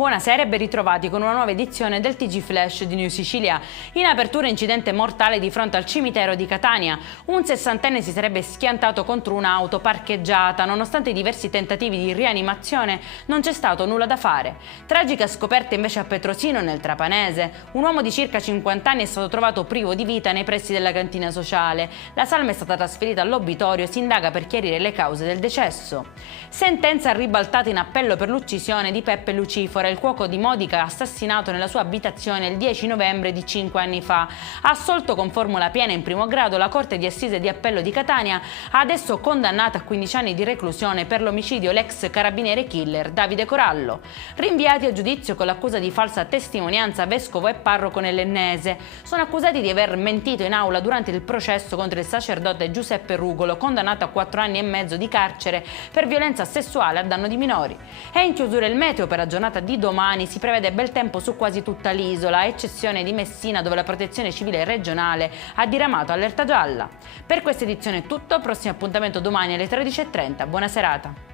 Buonasera e ben ritrovati con una nuova edizione del TG Flash di New Sicilia. In apertura incidente mortale di fronte al cimitero di Catania. Un 60enne si sarebbe schiantato contro un'auto parcheggiata. Nonostante i diversi tentativi di rianimazione non c'è stato nulla da fare. Tragica scoperta invece a Petrosino nel Trapanese. Un uomo di circa 50 anni è stato trovato privo di vita nei pressi della cantina sociale. La salma è stata trasferita all'obitorio e si indaga per chiarire le cause del decesso. Sentenza ribaltata in appello per l'uccisione di Peppe Lucifora, il cuoco di Modica assassinato nella sua abitazione il 10 novembre di 5 anni fa. Assolto con formula piena in primo grado, la Corte di Assise di Appello di Catania ha adesso condannato a 15 anni di reclusione per l'omicidio l'ex carabiniere killer Davide Corallo. Rinviati a giudizio con l'accusa di falsa testimonianza vescovo e parroco nell'Ennese. Sono accusati di aver mentito in aula durante il processo contro il sacerdote Giuseppe Rugolo, condannato a 4 anni e mezzo di carcere per violenza sessuale a danno di minori. È in chiusura il meteo per la giornata di domani, si prevede bel tempo su quasi tutta l'isola, a eccezione di Messina dove la Protezione Civile regionale ha diramato allerta gialla. Per questa edizione è tutto, prossimo appuntamento domani alle 13:30, buona serata.